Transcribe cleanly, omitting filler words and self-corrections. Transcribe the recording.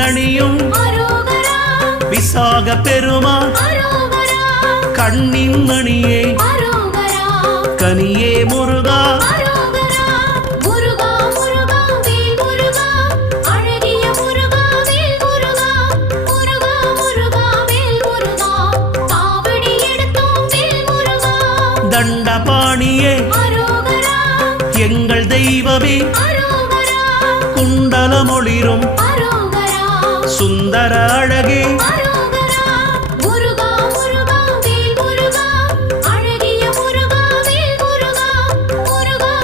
நீரணியும் விசாக பெருமான் கண்ணின் மணியே கனியே முருகா தண்டபாணியே எங்கள் தெய்வமே குண்டலமொளிரும் சுந்தர அழகே